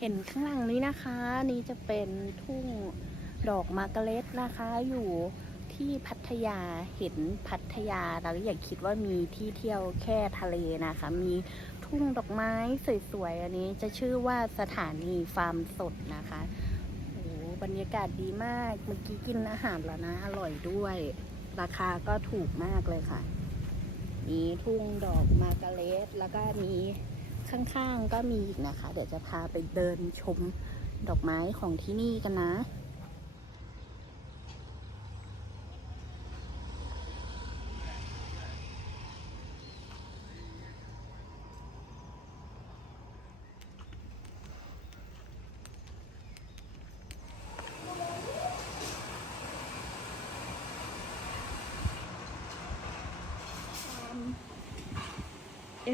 เห็นข้างหลังนี้นะคะ นี่จะเป็นทุ่งดอกมาร์กาเร็ตนะคะ อยู่ที่พัทยาเห็นพัทยาเราอย่าคิดว่ามีที่เที่ยวแค่ทะเลนะคะ มีทุ่งดอกไม้สวยๆอันนี้จะชื่อว่าสถานีฟาร์มสดนะคะโอ้บรรยากาศดีมากเมื่อกี้กินอาหารแล้วนะ อร่อยด้วย ราคาก็ถูกมากเลยค่ะ มีทุ่งดอกมาร์กาเร็ตแล้วก็มี ข้างๆก็มีอีกนะคะ เดี๋ยวจะพาไปเดินชมดอกไม้ของที่นี่กันนะ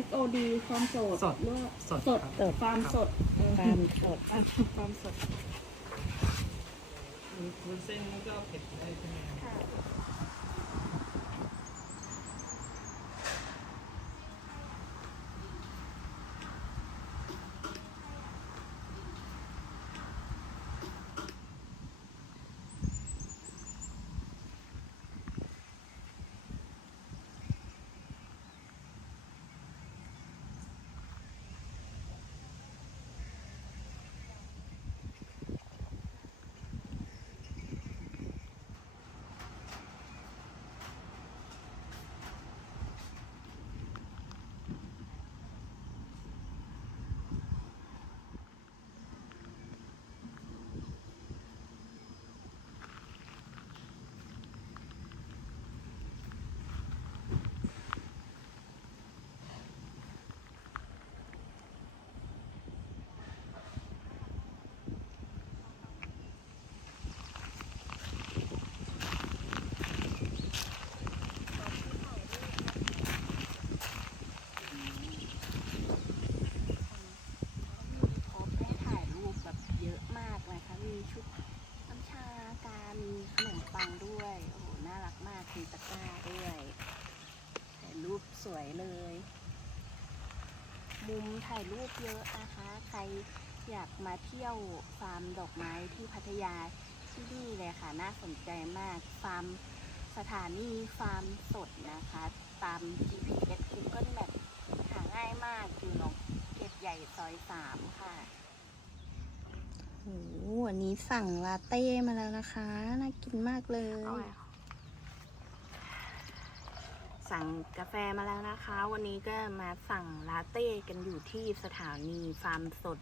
FOD ความโสดสดเลือกสดสดครับสดฟาร์มสดเออฟาร์มสดฟาร์มสดวุ้นเส้นนี่ก็เผ็ดได้ใช่ไหมครับ พบให้ถ่ายรูปแบบเยอะมากนะคะ มีชุดน้ำชากา มีขนมปังด้วย โอ้โห น่ารักมาก มีตะกร้าด้วย ถ่ายรูปสวยเลย มุม ถ่ายรูปเยอะนะคะ ใครอยากมาเที่ยวฟาร์มดอกไม้ที่พัทยาที่นี่เลยค่ะ น่าสนใจมาก ฟาร์มสถานีฟาร์มสดนะคะ ตาม GPS Google Map หาง่ายมากอยู่หนองเกร็ดใหญ่ซอยสามค่ะโอ้โหอันนี้สั่งลาเต้มาแล้วนะคะ น่ากินมากเลย สั่งกาแฟมาแล้วนะคะ วันนี้ก็มาสั่งลาเต้กันอยู่ที่สถานีฟาร์มสด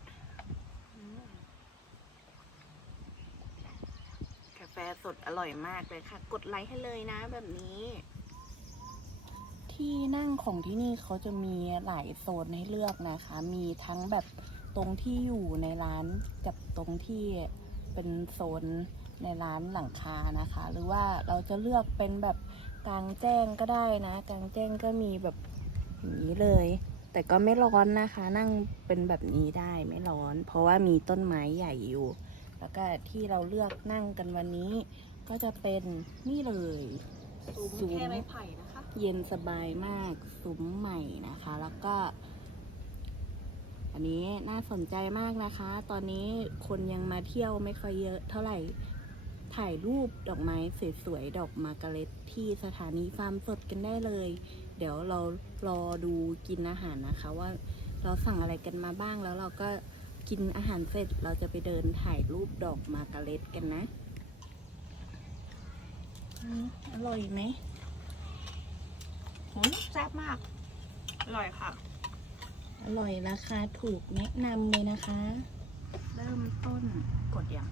กาแฟสดอร่อยมากเลยค่ะ กดไลค์ให้เลยนะแบบนี้ ที่นั่งของที่นี่เขาจะมีหลายโซนให้เลือกนะคะ มีทั้งแบบตรงที่อยู่ในร้านกับตรงที่เป็นโซน ในร้านหลังคานะคะ หรือว่าเราจะเลือกเป็นแบบกลางแจ้งก็ได้นะกลางแจ้งก็มีแบบอย่างนี้เลย แต่ก็ไม่ร้อนนะคะ นั่งเป็นแบบนี้ได้ไม่ร้อน เพราะว่ามีต้นไม้ใหญ่อยู่ แล้วก็ที่เราเลือกนั่งกันวันนี้ ก็จะเป็นนี่เลยซุ้มแค่ไม้ไผ่นะคะ เย็นสบายมากซุ้มใหม่นะคะ แล้วก็อันนี้น่าสนใจมากนะคะ ตอนนี้คนยังมาเที่ยวไม่ค่อยเยอะเท่าไหร่ ถ่ายรูปดอกไม้สวยๆ ดอกมาการเร็ตที่สถานีฟาร์มสดกันได้เลย เดี๋ยวเรารอดูกินอาหารนะคะ ว่าเราสั่งอะไรกันมาบ้างแล้วเราก็กินอาหารเสร็จเราจะไปเดินถ่ายรูปดอกมาการเร็ตกันนะอืมอร่อยไหมหืมแซ่บมาก อร่อยค่ะ อร่อยราคาถูกแนะนำเลยนะคะ เริ่มต้นกดอย่าง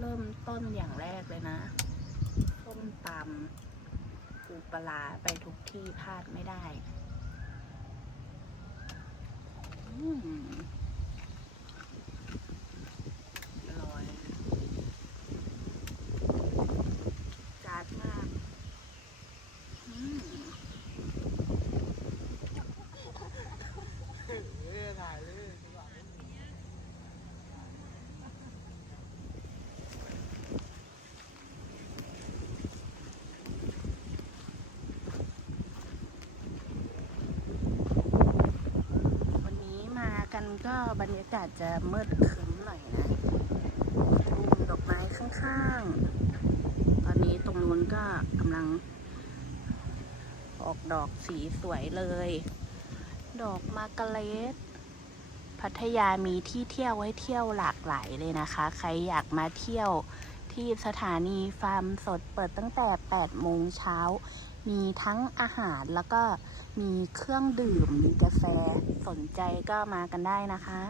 เริ่มต้นอย่างแรกเลยนะส้มตำปูปลาร้าไปทุกที่พลาดไม่ได้ อืมอร่อยจัดมากอืม วันนี้มา ก็บรรยากาศจะมืดครึ้มหน่อยนะทุ่งดอกไม้ข้างๆ ตอนนี้ตรงนู้นก็กำลัง ออกดอกสีสวยเลย ดอกมากเลตพัทยามีที่เที่ยวให้เที่ยวหลากหลายเลยนะคะ ใครอยากมาเที่ยวที่สถานีฟาร์มสดเปิดตั้งแต่ 8 โมงเช้า มีทั้งอาหารแล้วก็ มีเครื่องดื่ม มีกาแฟ สนใจก็มากันได้นะคะ